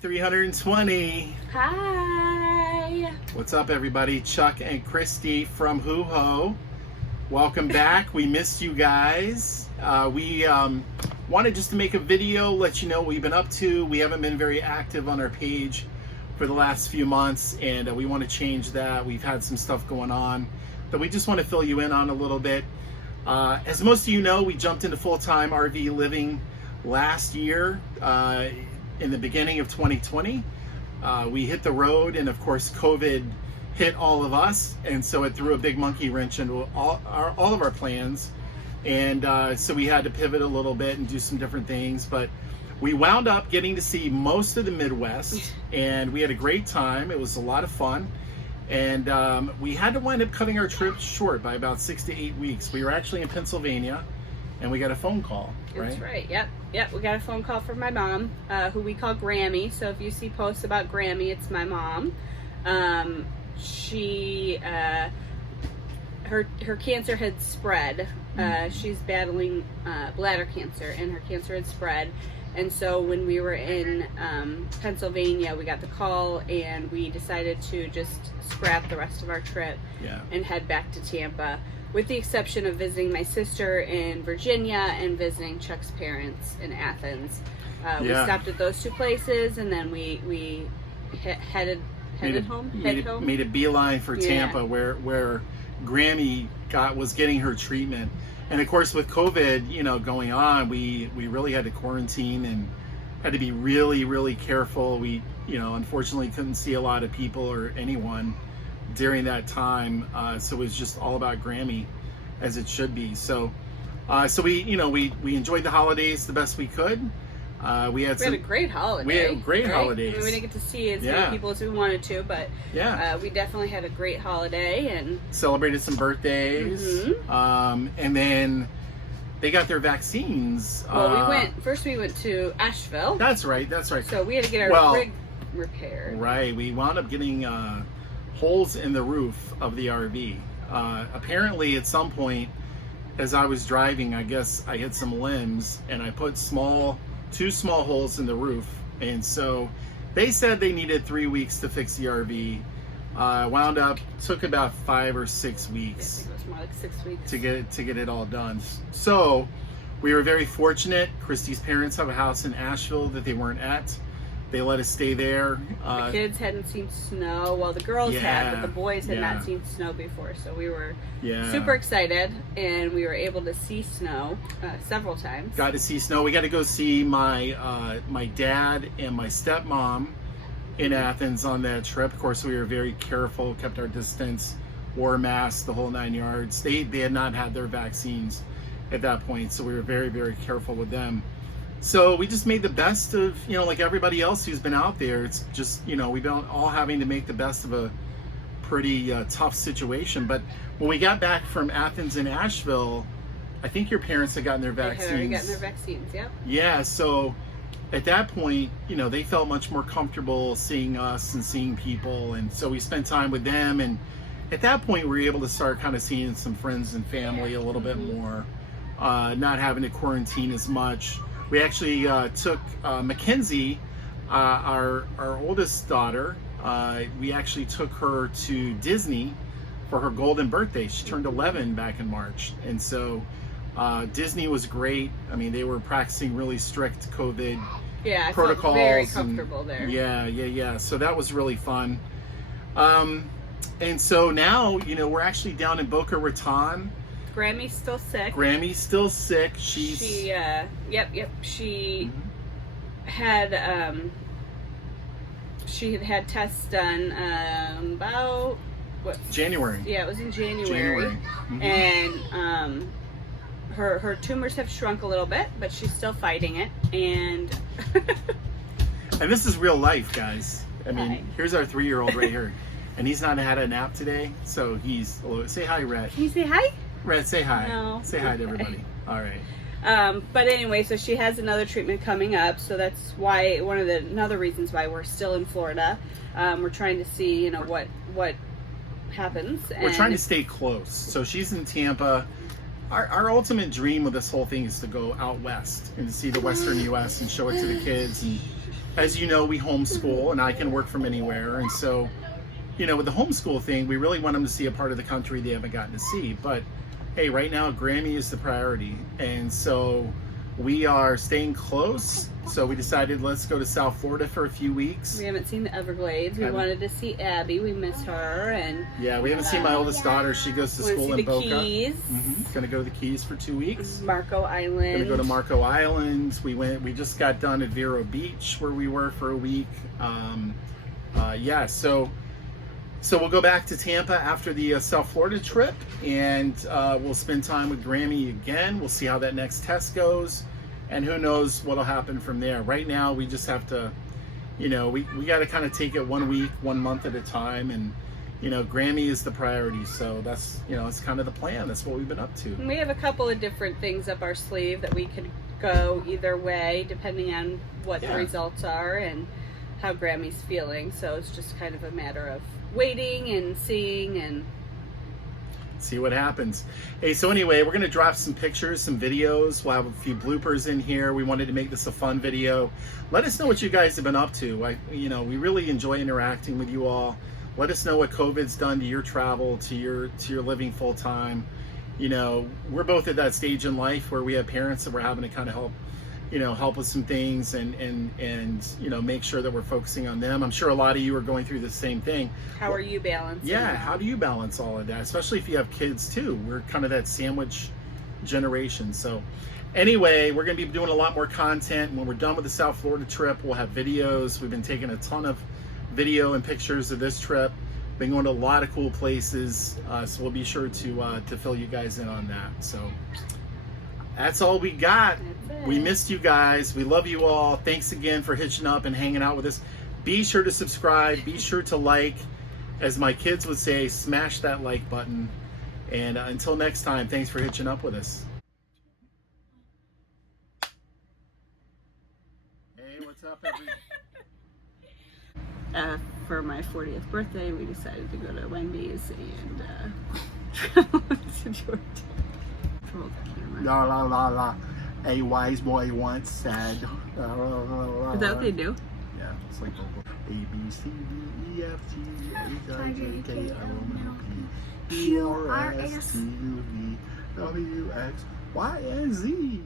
320. Hi. What's up, everybody? Chuck and Christy from HUHO. Welcome back. We missed you guys. We wanted just to make a video, let you know what we've been up to. We haven't been very active on our page for the last few months, and we want to change that. We've had some stuff going on that we just want to fill you in on a little bit. As most of you know, we jumped into full-time RV living last year. In the beginning of 2020, we hit the road, and of course COVID hit all of us, and so it threw a big monkey wrench into all of our plans, and so we had to pivot a little bit and do some different things, but we wound up getting to see most of the Midwest, and we had a great time. It was a lot of fun, and we had to wind up cutting our trip short by about 6 to 8 weeks. We were actually in Pennsylvania, and we got a phone call, right? That's right. Yep. We got a phone call from my mom, who we call Grammy. So if you see posts about Grammy, it's my mom. She, her cancer had spread. She's battling bladder cancer, and her cancer had spread. And so when we were in Pennsylvania, we got the call, and we decided to just scrap the rest of our trip and head back to Tampa, with the exception of visiting my sister in Virginia and visiting Chuck's parents in Athens. We stopped at those two places, and then we headed home. Made a beeline for Tampa, where Grammy was getting her treatment. And of course, with COVID, going on, we really had to quarantine and had to be really, really careful. We, unfortunately couldn't see a lot of people or anyone during that time, so it was just all about Grammy, as it should be. So we enjoyed the holidays the best we could. We had a great holiday. We had great holidays. I mean, we didn't get to see as many people as we wanted to, but we definitely had a great holiday and celebrated some birthdays. And then they got their vaccines. Well, we went to Asheville. That's right. So we had to get our rig repaired. Right. We wound up getting holes in the roof of the RV. Apparently at some point as I was driving, I guess I hit some limbs and I put two small holes in the roof, and so they said they needed 3 weeks to fix the RV. Wound up took about 5 or 6 weeks. I think it was more like 6 weeks to get it all done. So we were very fortunate. Christy's parents have a house in Asheville that they weren't at. They let us stay there. The kids hadn't seen snow. Well, the girls had, but the boys had not seen snow before. So we were super excited, and we were able to see snow several times. Got to see snow. We got to go see my dad and my stepmom in Athens on that trip. Of course, we were very careful, kept our distance, wore masks, the whole 9 yards. They had not had their vaccines at that point, so we were very, very careful with them. So we just made the best of, like everybody else who's been out there. It's just, we've been all having to make the best of a pretty tough situation. But when we got back from Athens and Asheville, I think your parents had gotten their vaccines. They had already gotten their vaccines, yep. Yeah, so at that point, they felt much more comfortable seeing us and seeing people. And so we spent time with them. And at that point, we were able to start kind of seeing some friends and family a little bit more, not having to quarantine as much. We actually took Mackenzie, our oldest daughter, we actually took her to Disney for her golden birthday. She turned 11 back in March. And so Disney was great. I mean, they were practicing really strict COVID protocols. I felt very comfortable there. Yeah. So that was really fun. And so now, we're actually down in Boca Raton. Grammy's still sick. She had tests done about January. Yeah, it was in January. And her tumors have shrunk a little bit, but she's still fighting it. And and this is real life, guys. I mean, here's our 3-year-old right here, and he's not had a nap today, so he's say hi, Rhett. Can you say hi? Rhett, say hi. No. Say hi to everybody. All right. But anyway, so she has another treatment coming up, so that's why another reasons why we're still in Florida. We're trying to see, what happens. We're trying to stay close. So she's in Tampa. Our ultimate dream with this whole thing is to go out west and to see the Western U.S. and show it to the kids and as you know, we homeschool, and I can work from anywhere. And so, you know, with the homeschool thing, we really want them to see a part of the country they haven't gotten to see. But hey, right now, Grammy is the priority. And so we are staying close. So we decided let's go to South Florida for a few weeks. We haven't seen the Everglades. We wanted to see Abby. We missed her. And yeah, we haven't seen my oldest daughter. She goes to school in Boca. Keys. Gonna go to the Keys for 2 weeks. Marco Island. Gonna go to Marco Island. We just got done at Vero Beach where we were for a week. Yeah, so we'll go back to Tampa after the South Florida trip, and we'll spend time with Grammy again. We'll see how that next test goes, and who knows what'll happen from there. Right now, we just have to, you know, we got to kind of take it 1 week, 1 month at a time, and you know, Grammy is the priority. So that's, you know, it's kind of the plan. That's what we've been up to. We have a couple of different things up our sleeve that we could go either way, depending on what the results are and how Grammy's feeling. So it's just kind of a matter of waiting and seeing and see what happens. Hey, so anyway, we're going to drop some pictures, some videos. We'll have a few bloopers in here. We wanted to make this a fun video. Let us know what you guys have been up to. You know, we really enjoy interacting with you all. Let us know what COVID's done to your travel, to your living full time. You know, we're both at that stage in life where we have parents that we're having to kind of help with some things and you know, make sure that we're focusing on them. I'm sure a lot of you are going through the same thing. How are you balancing? Yeah, how do you balance all of that? Especially if you have kids too. We're kind of that sandwich generation. So anyway, we're going to be doing a lot more content. When we're done with the South Florida trip, we'll have videos. We've been taking a ton of video and pictures of this trip. Been going to a lot of cool places. So we'll be sure to fill you guys in on that. So that's all we got. We missed you guys. We love you all. Thanks again for hitching up and hanging out with us. Be sure to subscribe. Be sure to like. As my kids would say, smash that like button. And until next time, thanks for hitching up with us. Hey, what's up, everybody? For my 40th birthday, we decided to go to Wendy's and to Georgia. La la la la. A wise boy once said. Is that what they do? Yeah, it's like A B C D E F G H I J K L M N P Q R S T U V W X Y and Z.